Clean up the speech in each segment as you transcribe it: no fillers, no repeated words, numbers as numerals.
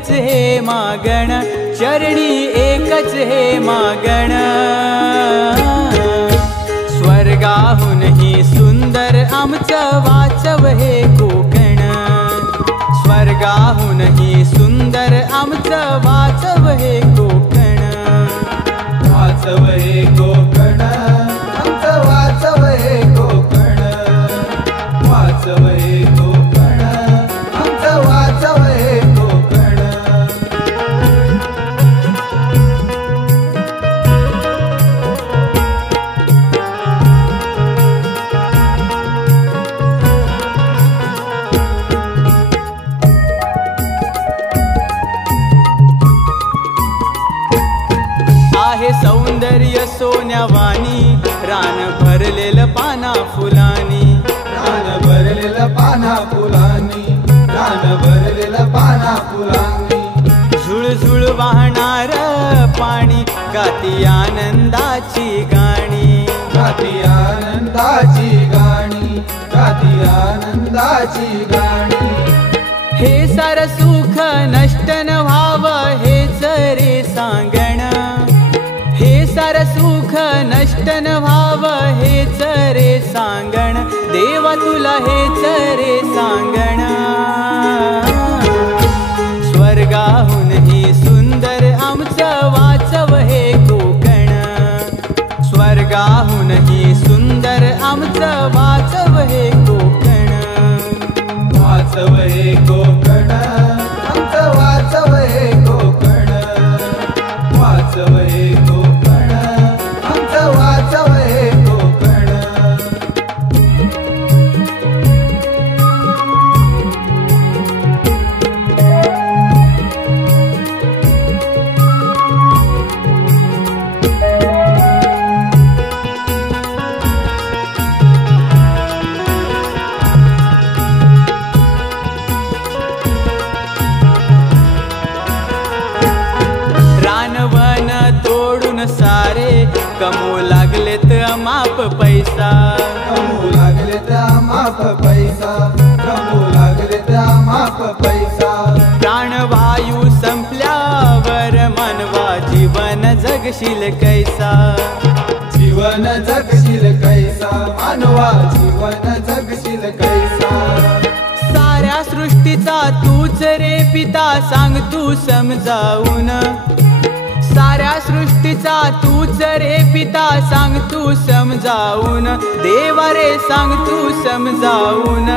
एकच हे मागण, चरणी एकच हे मागण। स्वर्गाहूनही सुंदर आमचं वाचव हे कोकण, स्वर्गाहूनही सुंदर आमचं वाचव हे कोकण। वाचव हे कोकण, आमचं वाचव हे कोकण, वाचव हे कोकण, आमचं वाचव हे कोकण। आहे सौंदर्य सोन्यावानी, रान भरलेलं पाना फुलानी, रान भरलेलं पाना फुलानी, रान भरलेलं पाना फुलानी। झुळझुळ वाहणार पाणी, गाती आनंदाची गाणी, गाती आनंदाची गाणी, गाती आनंदाची गाणी। हे सार सुख नष्ट न व्हावं हेच रे सांगण, हे सार सुख नष्ट न व्हावं हेच रे सांगण, देवा तुला हेच रे सांगण। स्वर्गाहूनही सुंदर आमचं वाचव हे कोकण, स्वर्गाहूनही सुंदर आमचं वाचव हे कोकण। वाचव हे कोकण, आमचं वाचव हे कोकण, वाचव हे कोकण, आमचं वाचव हे कोकण। रानवन तोडून सारे कमवू लागलेत अमाप पैसा, कमवू लागलेत अमाप पैसा, कमवू लागलेत अमाप पैसा। प्राणवायू संपल्यावर मानवा जीवन जगशील कैसा, जीवन जगशील कैसा, मानवा जीवन जगशील कैसा। साऱ्या सृष्टीचा तूच रे पिता, सांग तू समजावून, साऱ्या सृष्टीचा तूच रे पिता, सांग तू समजावून, देवा रे सांग तू समजावून।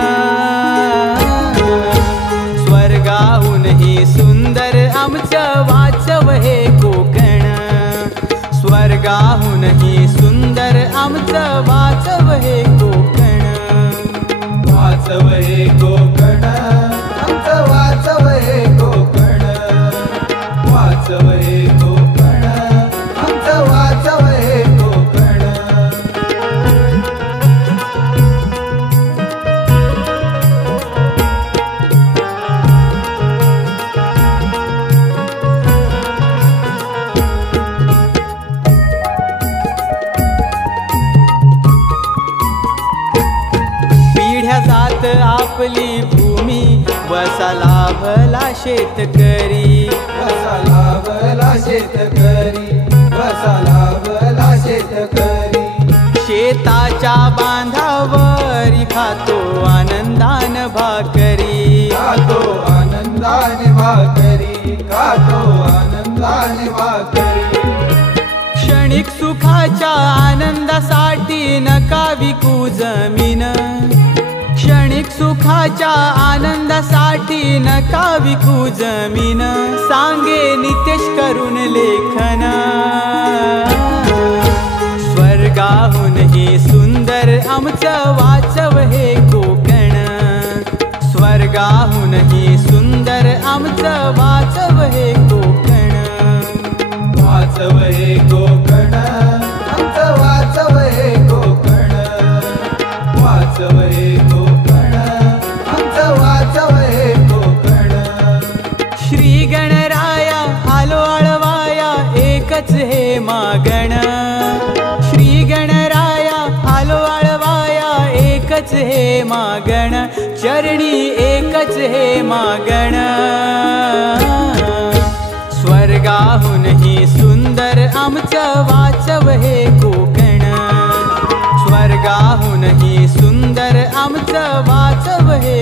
स्वर्गाहूनही सुंदर आमचं वाचव हे कोकण, स्वर्गाहूनही सुंदर आमचं वाचव हे कोकण। वाचव हे कोकण, आमचं वाचव हे कोकण, वाचव हे कोकण, आमचं वाचव हे कोकण। पिढ्या जात आपली भूमी, वसा लाभला शेतकरी, वसा लाभला शेतकरी, वसा लाभला शेतकरी। शेताच्या बांधावरी खातो आनंदान भाकरी, खातो आनंदाने भाकरी, खातो आनंदाने भाकरी। क्षणिक सुखाच्या आनंदासाठी नका विकू जमीन, क्षणिक सुखाच्या आनंदासाठी नका विकू जमीन, सांगे नितेश करून लेखन। स्वर्गाहूनही सुंदर आमचं वाचव हे कोकण, स्वर्गाहूनही सुंदर आमचं वाचव हे कोकण। वाचव हे कोकण, आमचं वाचव हे कोकण, वाचव हे कोकण, आमचं वाचव हे कोकण। श्री गणराया आलो आळवाया एकच हे मागण, श्री गणराया आलो आळवाया एकच हे मागण, चरणी एकच हे मागण। आमचं वाचव हे कोकण स्वर्गाहूनही सुंदर आमचं वाचव हे